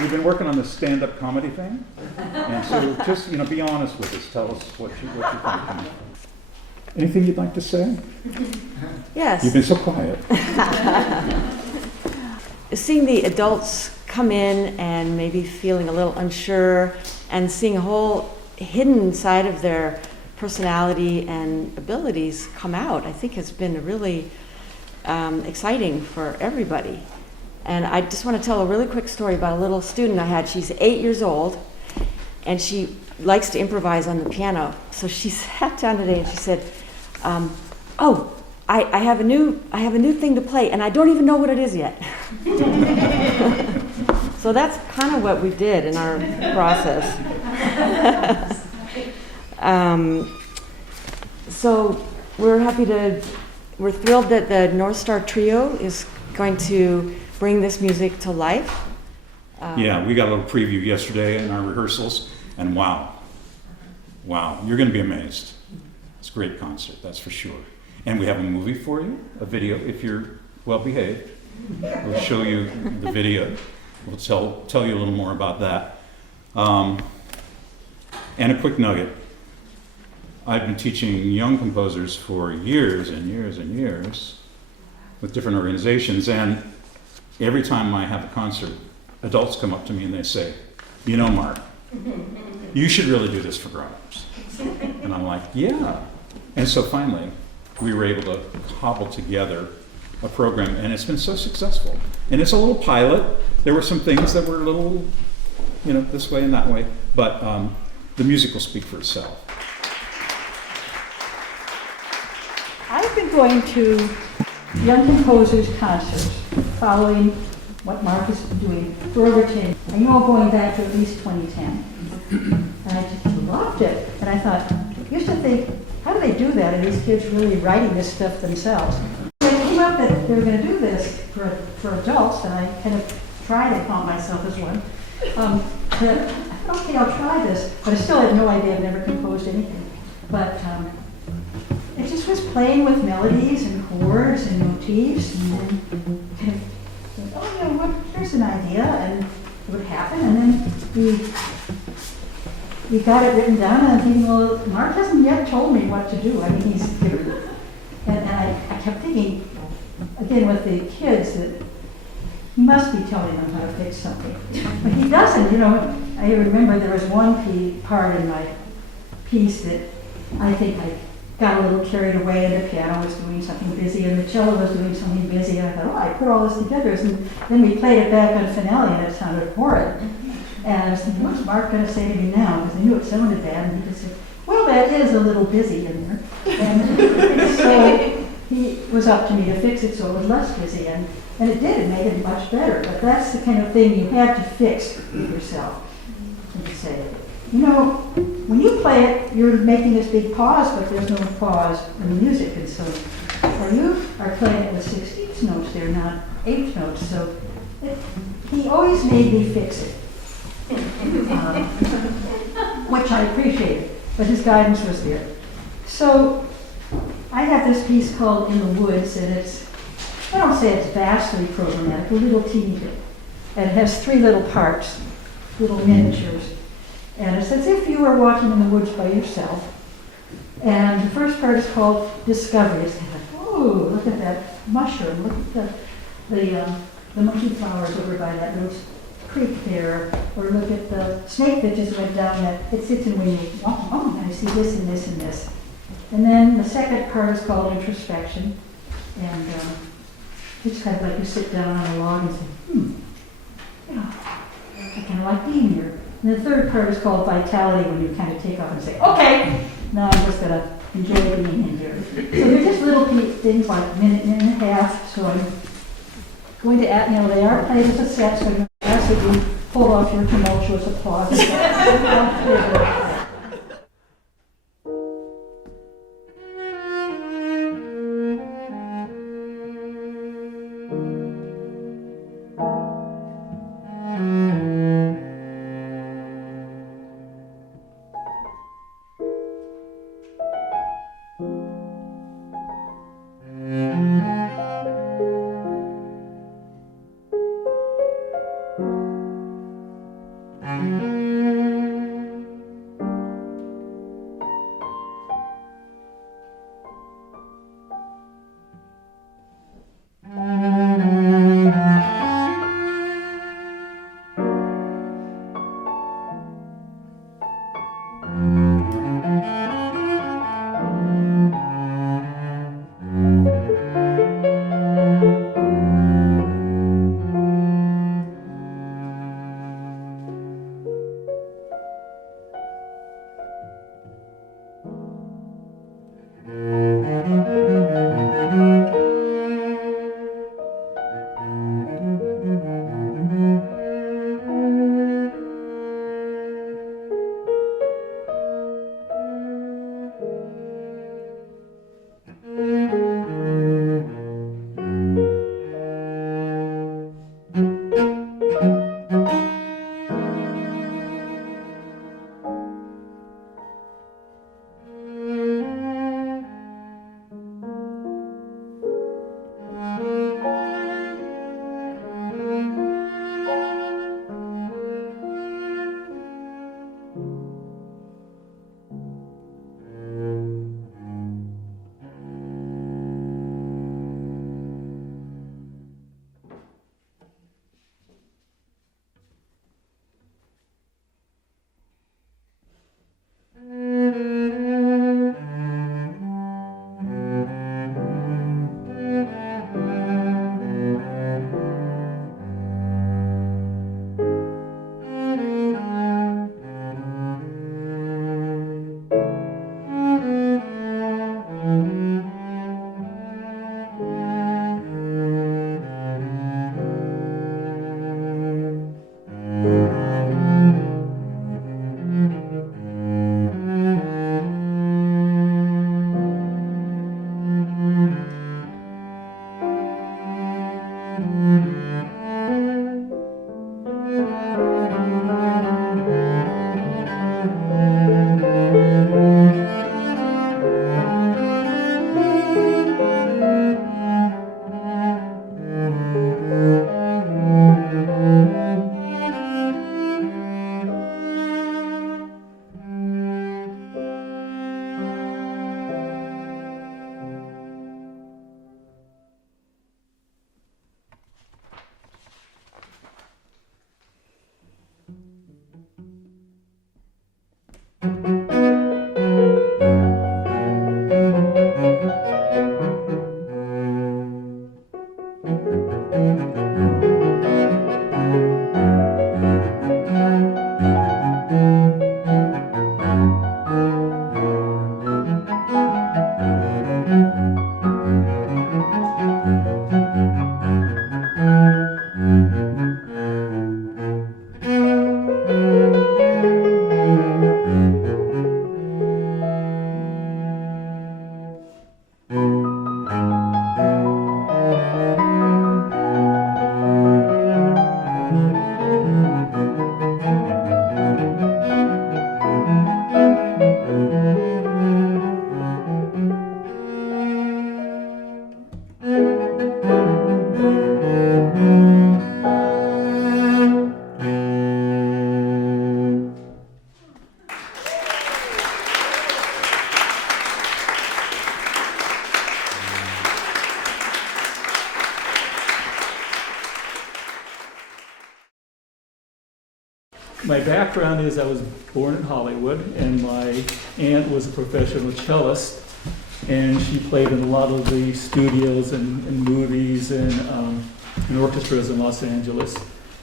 You've been working on this stand-up comedy thing, and so just be honest with us. Tell us what you think. Anything you'd like to say? Yes. You've been so quiet. Seeing the adults come in and maybe feeling a little unsure, and seeing a whole hidden side of their personality and abilities come out, I think has been really exciting for everybody. And I just want to tell a really quick story about a little student I had. She's 8 years old, and she likes to improvise on the piano. So she sat down today and she said, I have a new thing to play, and I don't even know what it is yet. So that's kind of what we did in our process. So we're thrilled that the North Star Trio is going to bring this music to life. Yeah, we got a little preview yesterday in our rehearsals, and wow, you're going to be amazed. It's a great concert, that's for sure. And we have a movie for you, a video, if you're well behaved. We'll show you the video. We'll tell you a little more about that. And a quick nugget. I've been teaching young composers for years and years and years with different organizations, and every time I have a concert, adults come up to me and they say, Mark, you should really do this for grown-ups. And I'm like, yeah. And so finally, we were able to cobble together a program, and it's been so successful. And it's a little pilot. There were some things that were a little, this way and that way, but the music will speak for itself. I've been going to young composers concerts, following what Mark is doing for over 10. I know going back to at least 2010. And I just loved it. And I thought, I used to think, how do they do that? Are these kids really writing this stuff themselves? When it came up that they were going to do this for adults, and I kind of tried to count myself as one, I thought, okay, I'll try this. But I still had no idea. I've never composed anything. But it just was playing with melodies and chords and motifs, and then kind of think, here's an idea, and it would happen, and then we got it written down, and I'm thinking, well, Mark hasn't yet told me what to do. I mean, and I kept thinking, again with the kids, that he must be telling them how to fix something, but he doesn't. I remember there was one part in my piece that I think I got a little carried away, and the piano was doing something busy, and the cello was doing something busy, and I thought, I put all this together, and then we played it back on finale, and it sounded horrid. And I was thinking, what's Mark going to say to me now? Because I knew it sounded bad, and he just said, well, that is a little busy in there. And so he was up to me to fix it so it was less busy, and it did, it made it much better. But that's the kind of thing you have to fix with yourself. And you say, when you play it, you're making this big pause, but there's no pause in the music. And so you are playing it with 16th notes, they're not 8th notes. So he always made me fix it, which I appreciated, but his guidance was there. So I have this piece called In the Woods, and I don't say it's vastly programmatic, a little teeny bit. And it has 3 little parts, little miniatures. And it's as if you were walking in the woods by yourself. And the first part is called Discovery. It's kind of like, oh, look at that mushroom. Look at the monkey flowers over by that little creek there. Or look at the snake that just went down that it sits in when you walk. Oh, I see this and this and this. And then the second part is called Introspection. And it's kind of like you sit down on a log and say, I kind of like being here. And the third part is called Vitality, when you kind of take off and say, okay, now I'm just going to enjoy being in here. So they're just little things like a minute and a half. So I'm going to add, they are played as a set, so I'm ask that you pull off your tumultuous applause. my background is I was born in Hollywood, and my aunt was a professional cellist, and she played in a lot of the studios and movies and orchestras in Los Angeles.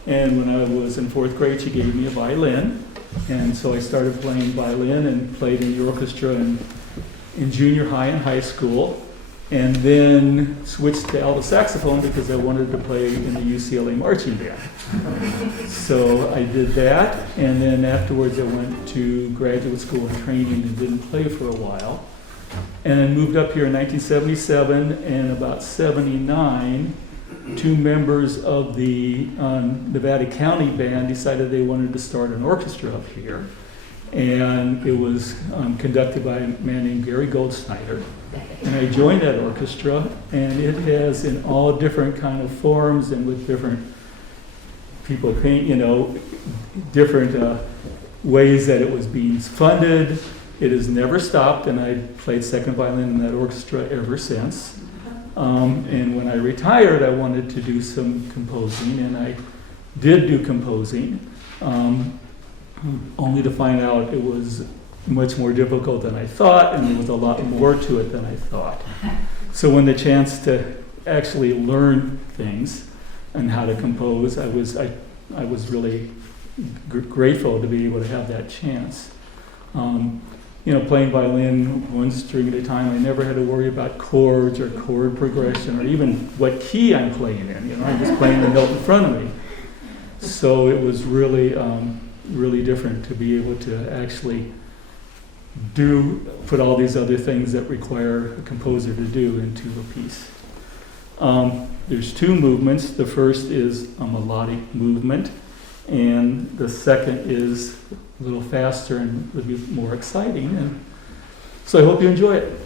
And when I was in 4th grade, she gave me a violin, and so I started playing violin and played in the orchestra in junior high and high school, and then switched to alto saxophone because I wanted to play in the UCLA marching band. So I did that, and then afterwards I went to graduate school and training and didn't play for a while. And then moved up here in 1977, and about 79, 2 members of the Nevada County Band decided they wanted to start an orchestra up here. And it was conducted by a man named Gary Goldsnyder. And I joined that orchestra, and it has in all different kind of forms and with different people paint, different ways that it was being funded. It has never stopped, and I played second violin in that orchestra ever since. And when I retired, I wanted to do some composing, and I did do composing, only to find out it was much more difficult than I thought, and there was a lot more to it than I thought. So when the chance to actually learn things and how to compose, I was really grateful to be able to have that chance. Playing violin one string at a time, I never had to worry about chords or chord progression or even what key I'm playing in. I'm just playing the note in front of me. So it was really, really different to be able to actually put all these other things that require a composer to do into a piece. There's 2 movements. The first is a melodic movement, and the second is a little faster and a little bit more exciting. And so I hope you enjoy it.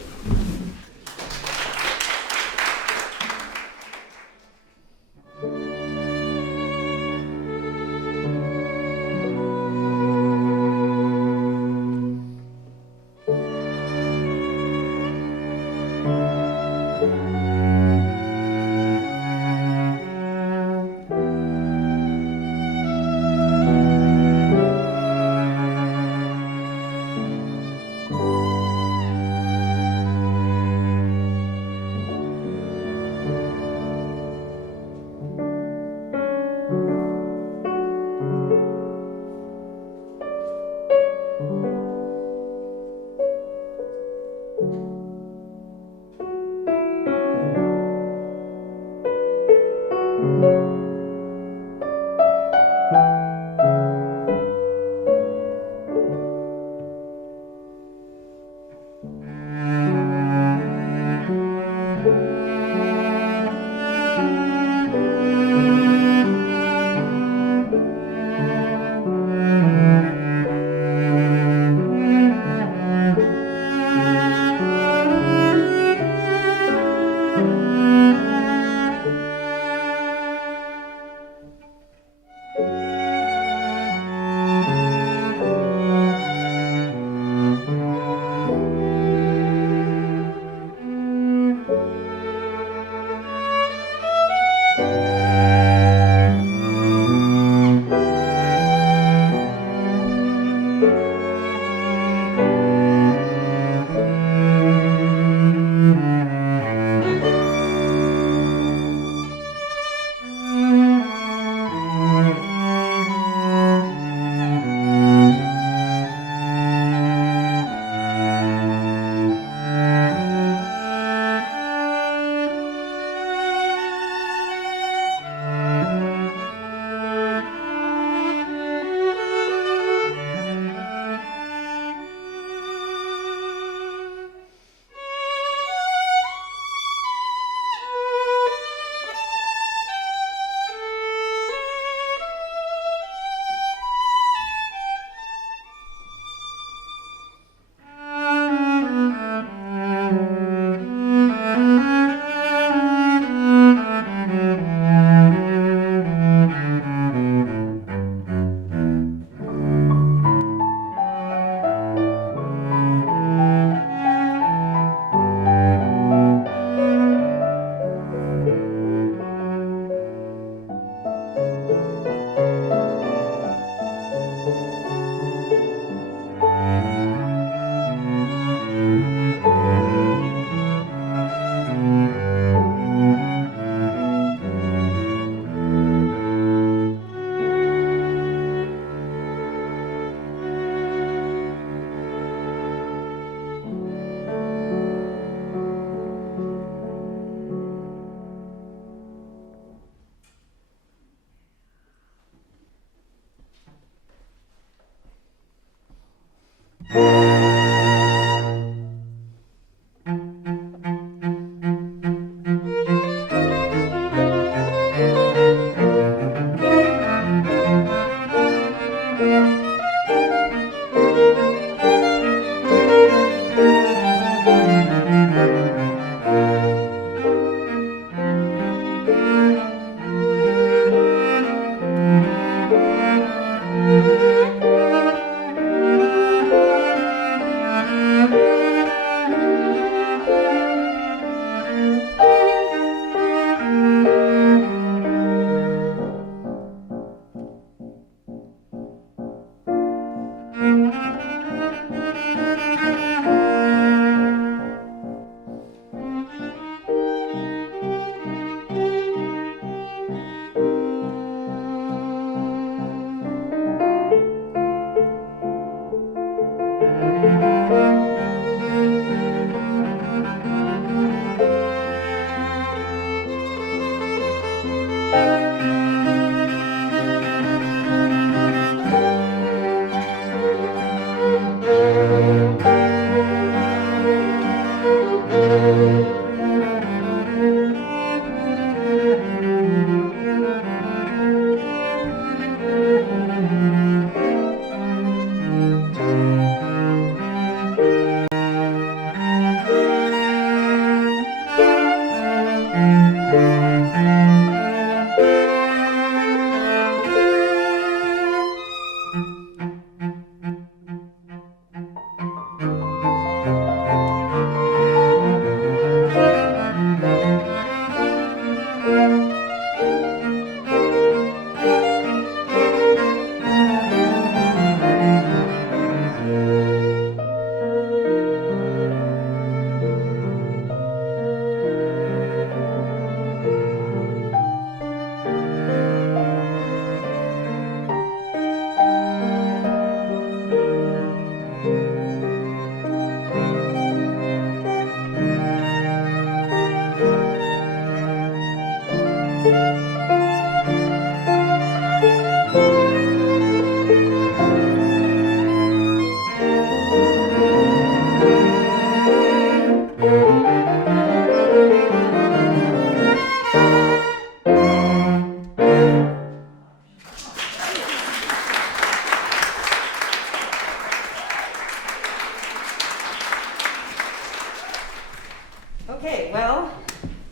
Okay, well,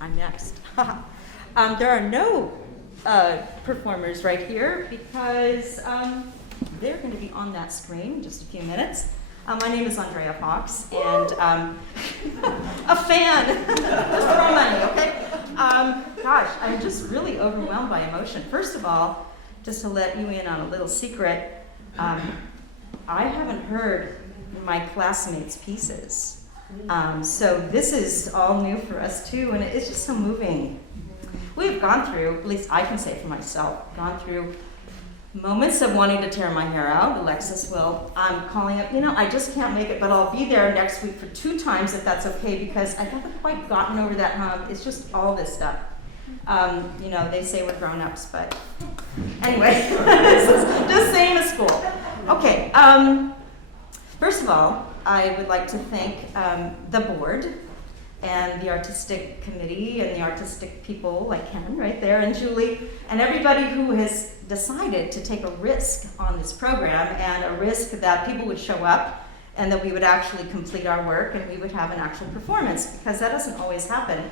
I'm next. There are no performers right here because they're going to be on that screen in just a few minutes. My name is Andrea Fox, and a fan. Just throw money, okay? Gosh, I'm just really overwhelmed by emotion. First of all, just to let you in on a little secret, I haven't heard my classmates' pieces. So this is all new for us too, and it's just so moving. We've gone through, at least I can say for myself, gone through moments of wanting to tear my hair out. Alexis will, I'm calling up, I just can't make it, but I'll be there next week for 2 times if that's okay, because I haven't quite gotten over that hump. It's just all this stuff. They say we're grown-ups, but anyway, this is just same as school. Okay, first of all, I would like to thank the board and the artistic committee and the artistic people like Ken right there and Julie and everybody who has decided to take a risk on this program, and a risk that people would show up and that we would actually complete our work and we would have an actual performance, because that doesn't always happen.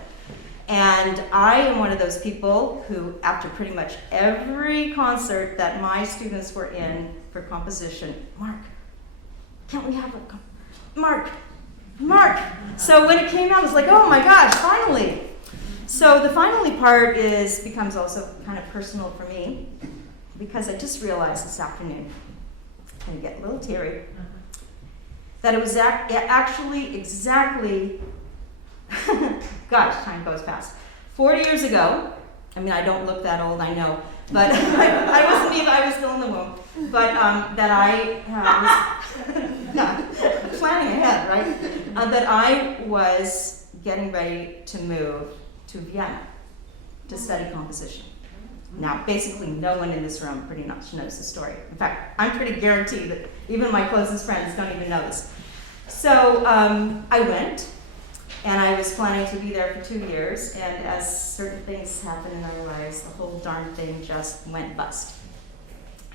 And I am one of those people who, after pretty much every concert that my students were in for composition, Mark, can't we have a Mark. So when it came out, I was like, oh my gosh, finally. So the finally part becomes also kind of personal for me, because I just realized this afternoon, I'm gonna get a little teary, that it was actually exactly, gosh, time goes fast, 40 years ago. I mean, I don't look that old, I know, but I wasn't even, I was still in the womb, but that I was planning ahead, right? That I was getting ready to move to Vienna to study composition. Now, basically, no one in this room pretty much knows the story. In fact, I'm pretty guaranteed that even my closest friends don't even know this. So I went, and I was planning to be there for 2 years, and as certain things happen in our lives, the whole darn thing just went bust.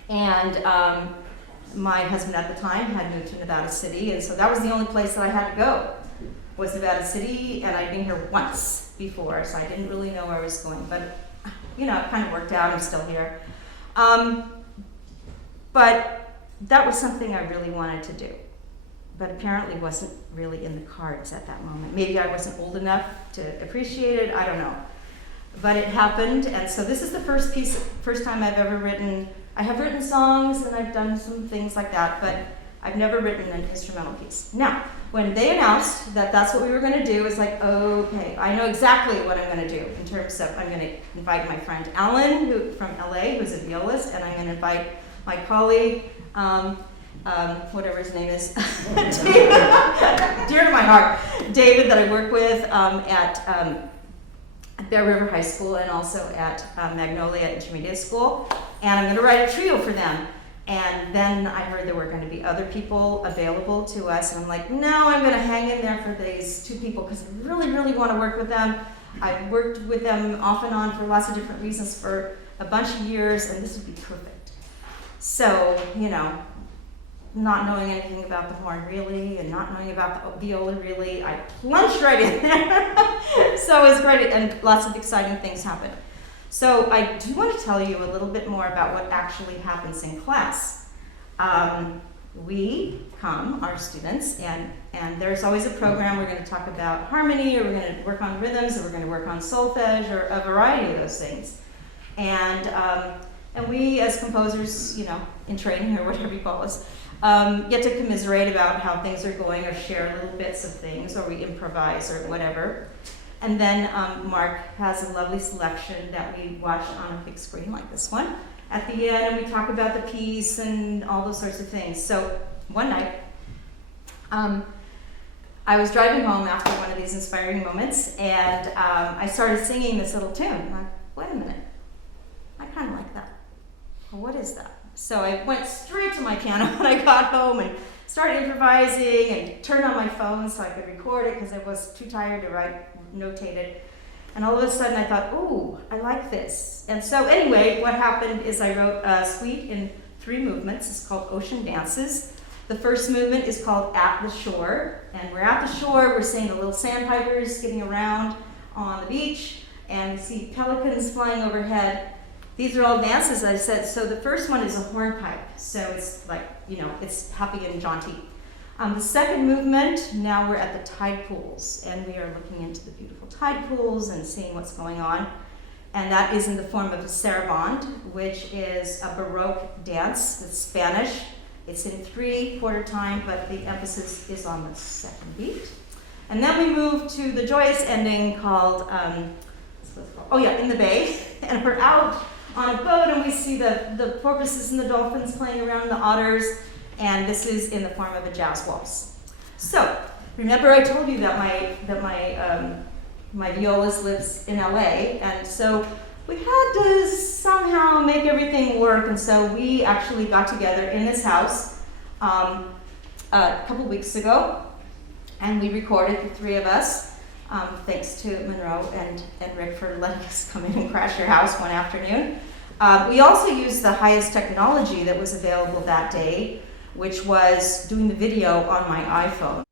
And my husband at the time had moved to Nevada City, and so that was the only place that I had to go, was Nevada City, and I'd been here once before, so I didn't really know where I was going, but you know, it kind of worked out. I'm still here. But that was something I really wanted to do, but apparently wasn't really in the cards at that moment. Maybe I wasn't old enough to appreciate it, I don't know. But it happened, and so this is the first time I've ever written. I have written songs and I've done some things like that, but I've never written an instrumental piece. Now, when they announced that that's what we were going to do, it's like, okay, I know exactly what I'm going to do in terms of, I'm going to invite my friend Allan, who from LA, who's a violist, and I'm going to invite my colleague, whatever his name is, dear to my heart, David, that I work with at Bear River High School and also at Magnolia Intermediate School, and I'm going to write a trio for them. And then I heard there were going to be other people available to us, and I'm like, no, I'm going to hang in there for these 2 people because I really, really want to work with them. I've worked with them off and on for lots of different reasons for a bunch of years, and this would be perfect. So, you know, not knowing anything about the horn really, and not knowing about the viola really, I plunged right in there. So it was great, and lots of exciting things happened. So I do want to tell you a little bit more about what actually happens in class. We come, our students, and there's always a program. We're going to talk about harmony, or we're going to work on rhythms, or we're going to work on solfege, or a variety of those things. And we, as composers, you know, in training or whatever you call us, get to commiserate about how things are going, or share little bits of things, or we improvise, or whatever. And then Mark has a lovely selection that we watch on a big screen like this one at the end, and we talk about the piece and all those sorts of things. So one night, I was driving home after one of these inspiring moments, and I started singing this little tune. I'm like, wait a minute, I kind of like that. Well, what is that? So I went straight to my piano when I got home and started improvising and turned on my phone so I could record it because I was too tired to write notated. And all of a sudden I thought, ooh, I like this. And so anyway, what happened is I wrote a suite in 3 movements. It's called Ocean Dances. The first movement is called At the Shore. And we're at the shore, we're seeing the little sandpipers skipping around on the beach, and we see pelicans flying overhead. These are all dances, I said. So the first one is a hornpipe. So it's like, you know, it's happy and jaunty. The second movement, now we're at the Tidepools, and we are looking into the beautiful Tidepools and seeing what's going on. And that is in the form of a sarabande, which is a Baroque dance. It's Spanish. It's in 3/4 time, but the emphasis is on the second beat. And then we move to the joyous ending called, In the Bay. And we're out on a boat, and we see the porpoises and the dolphins playing around, the otters. And this is in the form of a jazz waltz. So, remember I told you that my violist lives in LA, and so we had to somehow make everything work, and so we actually got together in this house a couple weeks ago, and we recorded, the 3 of us, thanks to Monroe and Rick for letting us come in and crash your house one afternoon. We also used the highest technology that was available that day, which was doing the video on my iPhone.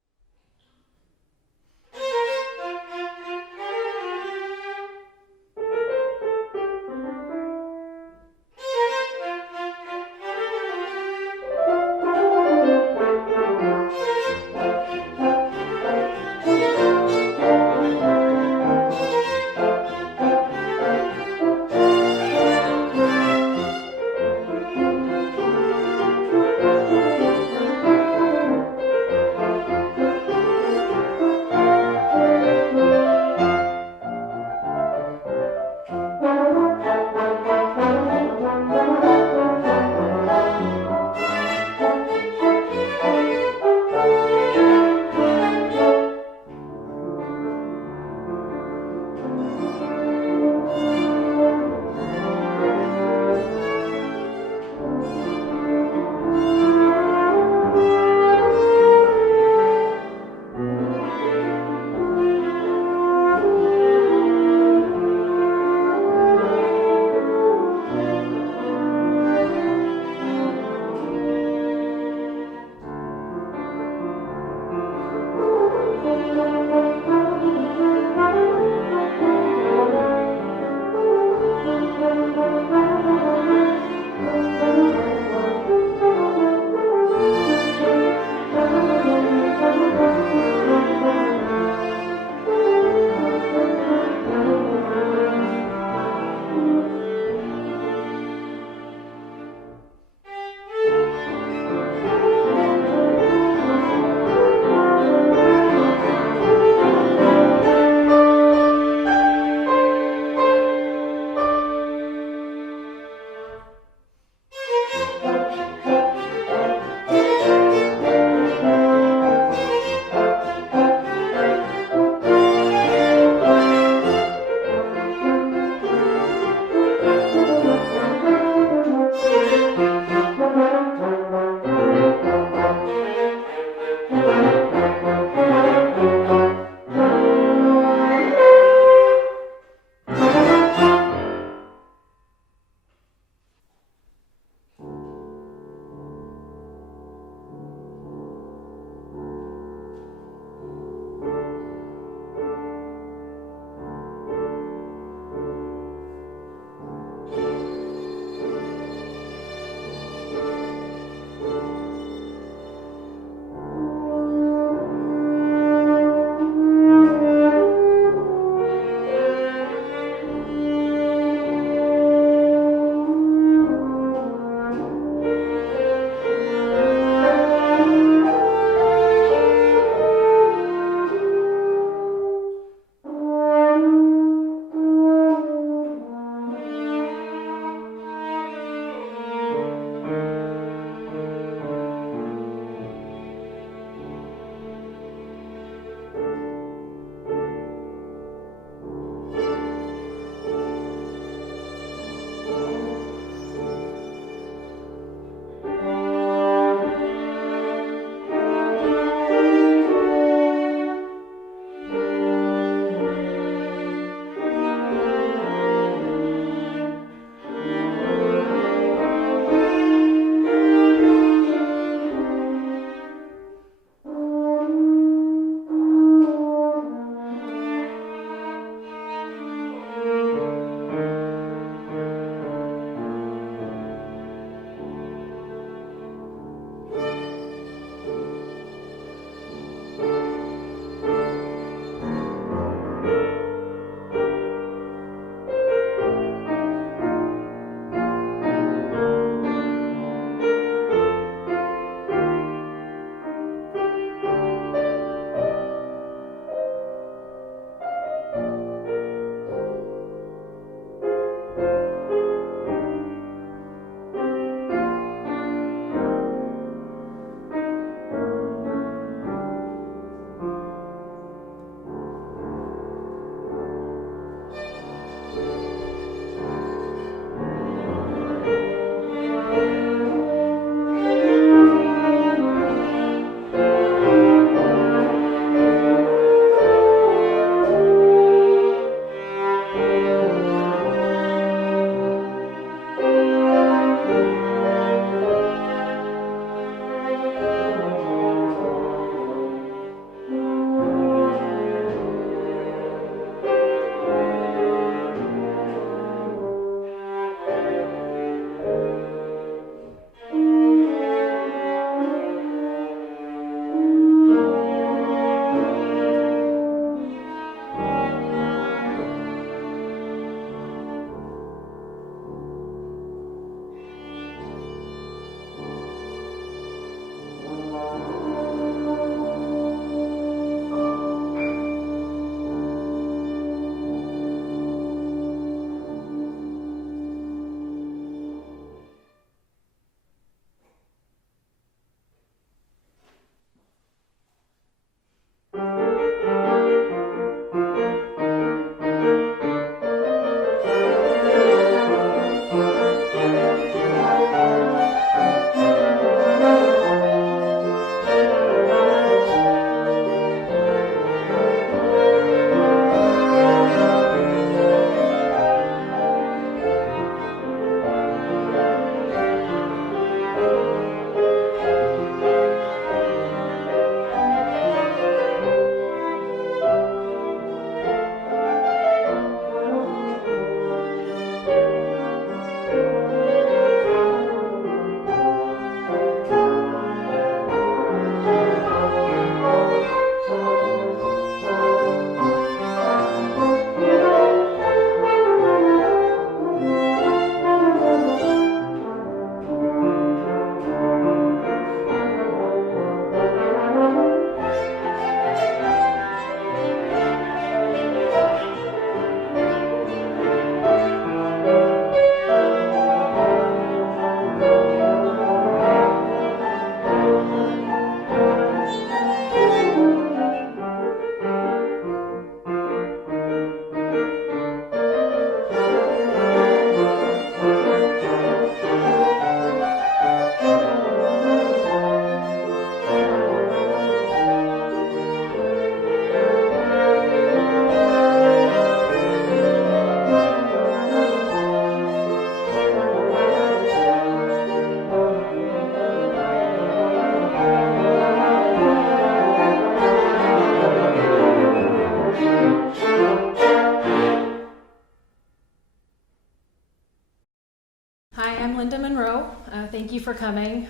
Thank you for coming.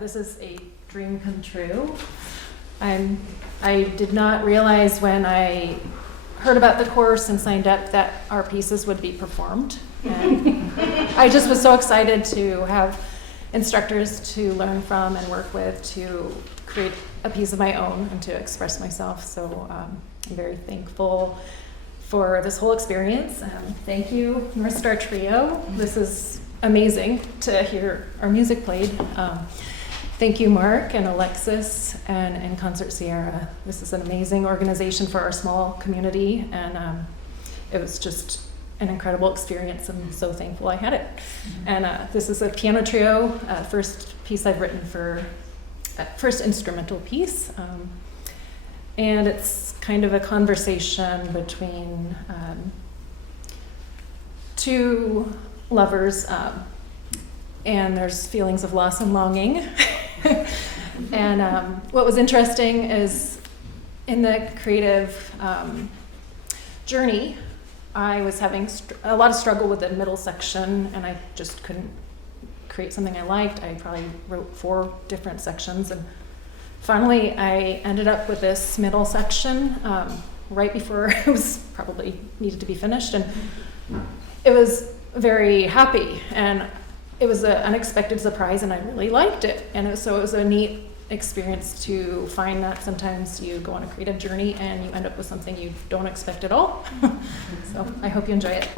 This is a dream come true. I did not realize when I heard about the course and signed up that our pieces would be performed. And I just was so excited to have instructors to learn from and work with to create a piece of my own and to express myself. So I'm very thankful for this whole experience. Thank you, North Star Trio. This is amazing to hear our music played. Thank you, Mark and Alexis and InConcert Sierra. This is an amazing organization for our small community, and it was just an incredible experience. I'm so thankful I had it. And this is a piano trio, first piece I've written for, first instrumental piece. And it's kind of a conversation between two lovers, and there's feelings of loss and longing. And what was interesting is in the creative journey, I was having a lot of struggle with the middle section, and I just couldn't create something I liked. I probably wrote 4 different sections, and finally I ended up with this middle section right before it was probably needed to be finished, and it was very happy, and it was an unexpected surprise, and I really liked it. And it was a neat experience to find that sometimes you go on a creative journey and you end up with something you don't expect at all. So I hope you enjoy it.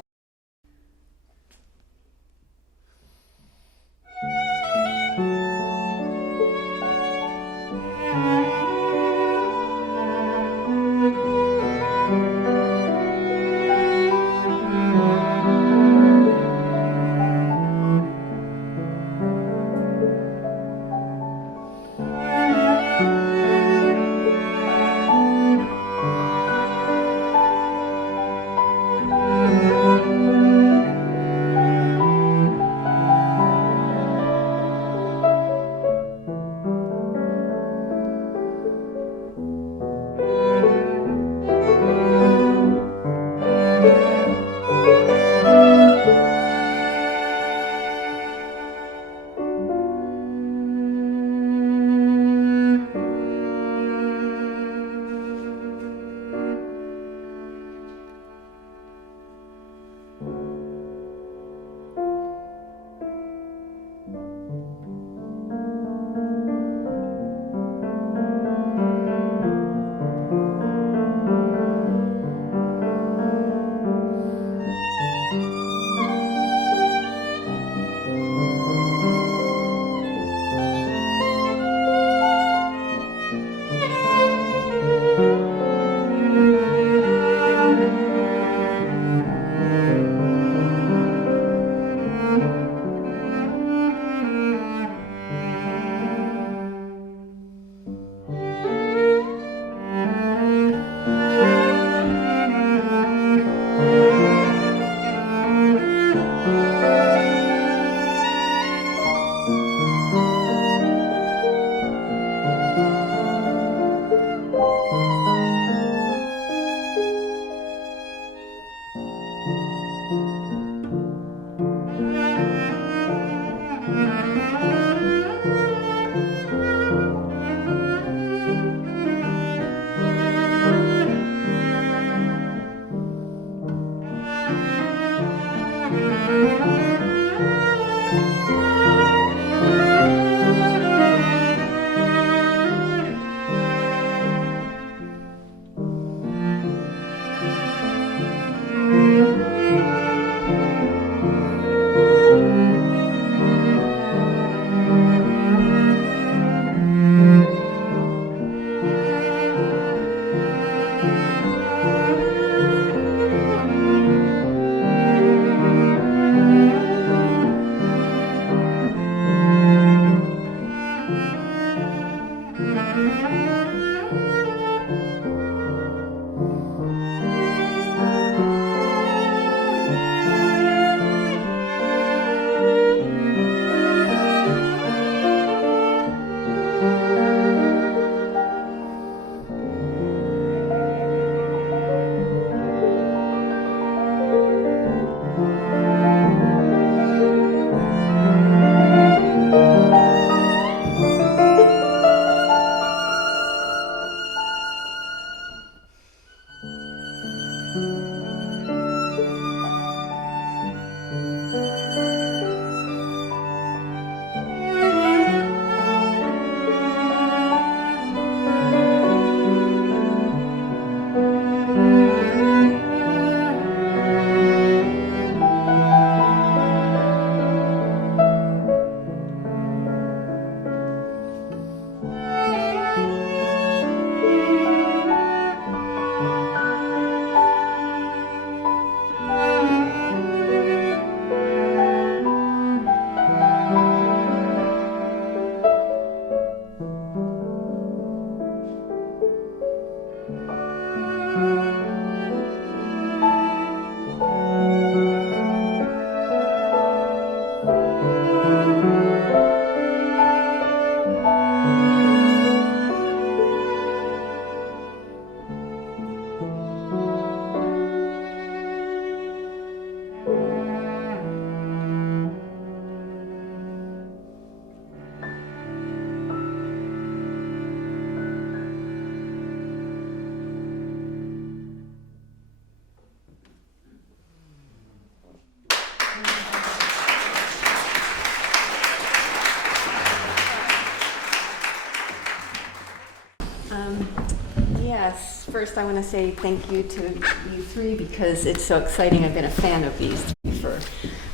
Yes, first I want to say thank you to you three because it's so exciting. I've been a fan of these three for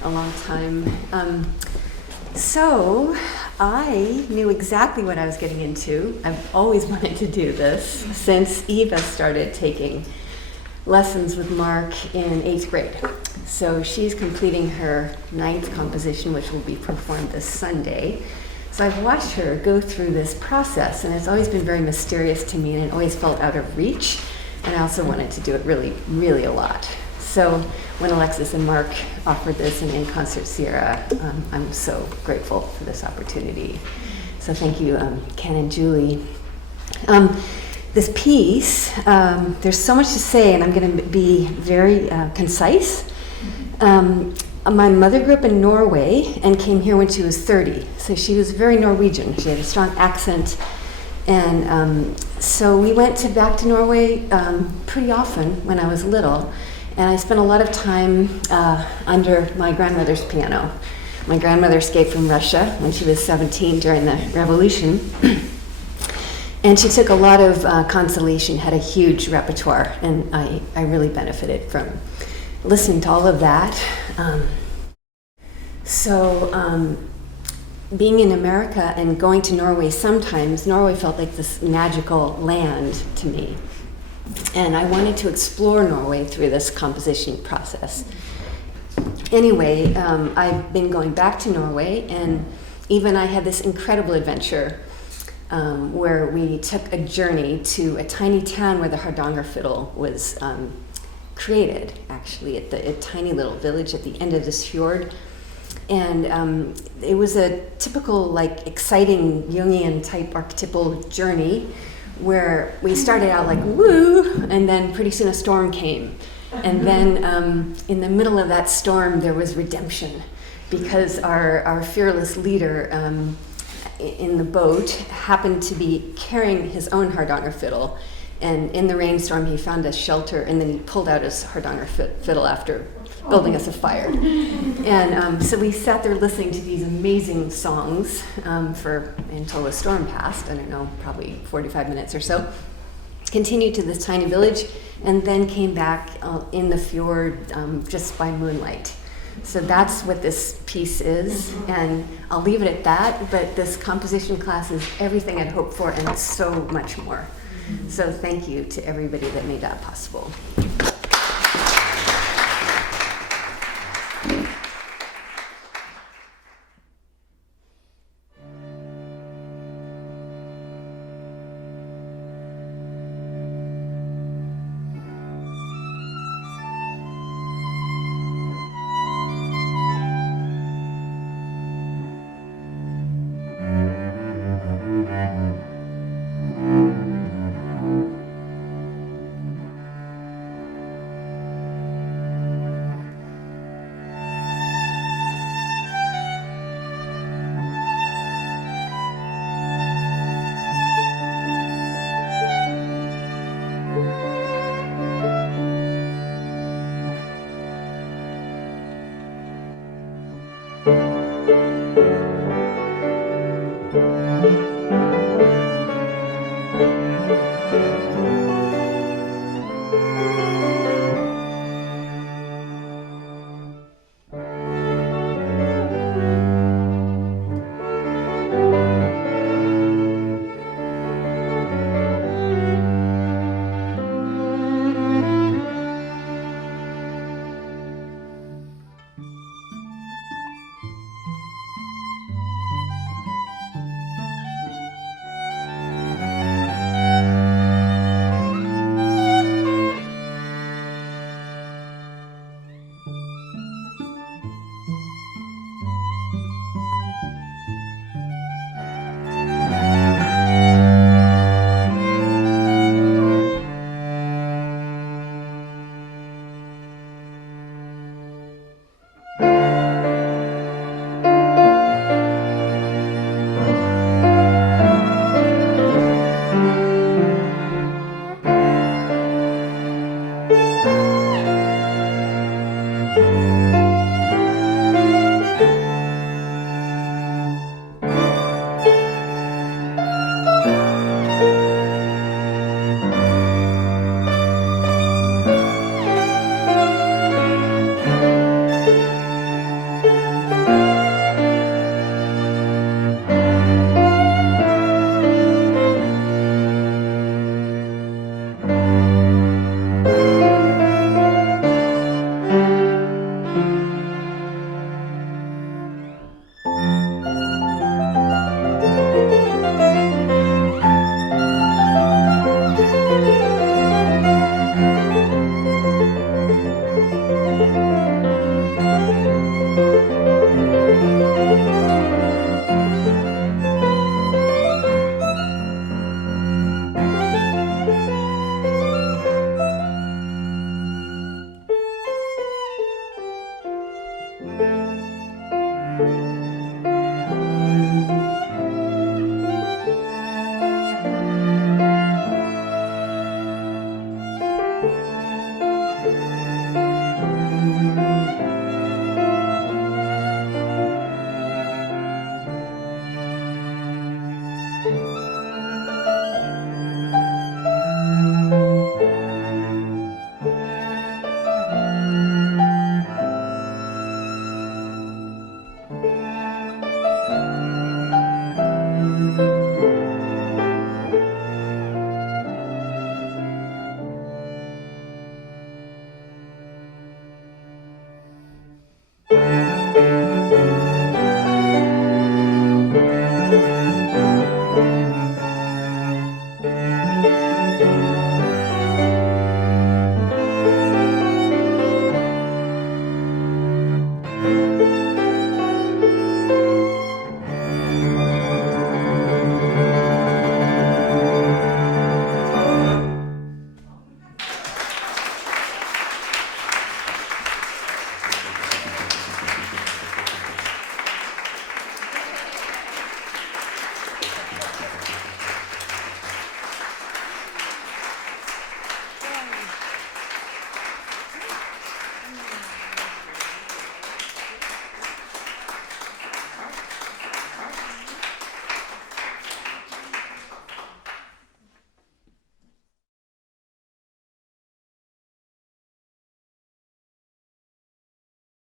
a long time. So I knew exactly what I was getting into. I've always wanted to do this since Eva started taking lessons with Mark in 8th grade. So she's completing her 9th composition, which will be performed this Sunday. So I've watched her go through this process, and it's always been very mysterious to me, and it always felt out of reach. And I also wanted to do it really, really a lot. So when Alexis and Mark offered this in InConcert Sierra, I'm so grateful for this opportunity. So thank you, Ken and Julie. This piece, there's so much to say, and I'm going to be very concise. My mother grew up in Norway and came here when she was 30, so she was very Norwegian. She had a strong accent, and so we went back to Norway pretty often when I was little, and I spent a lot of time under my grandmother's piano. My grandmother escaped from Russia when she was 17 during the revolution, and she took a lot of consolation, had a huge repertoire, and I really benefited from listening to all of that. Being in America and going to Norway sometimes, Norway felt like this magical land to me. And I wanted to explore Norway through this composition process. Anyway, I've been going back to Norway, and Eva and I had this incredible adventure where we took a journey to a tiny town where the Hardanger fiddle was created, actually, at a tiny little village at the end of this fjord. And it was a typical, like, exciting Jungian type archetypal journey where we started out like, woo, and then pretty soon a storm came. And then in the middle of that storm, there was redemption because our fearless leader in the boat happened to be carrying his own Hardanger fiddle. And in the rainstorm, he found a shelter, and then he pulled out his Hardanger fiddle after building us a fire. And so we sat there listening to these amazing songs until the storm passed, I don't know, probably 45 minutes or so. Continued to this tiny village, and then came back in the fjord just by moonlight. So that's what this piece is, and I'll leave it at that, but this composition class is everything I'd hoped for and so much more. So thank you to everybody that made that possible.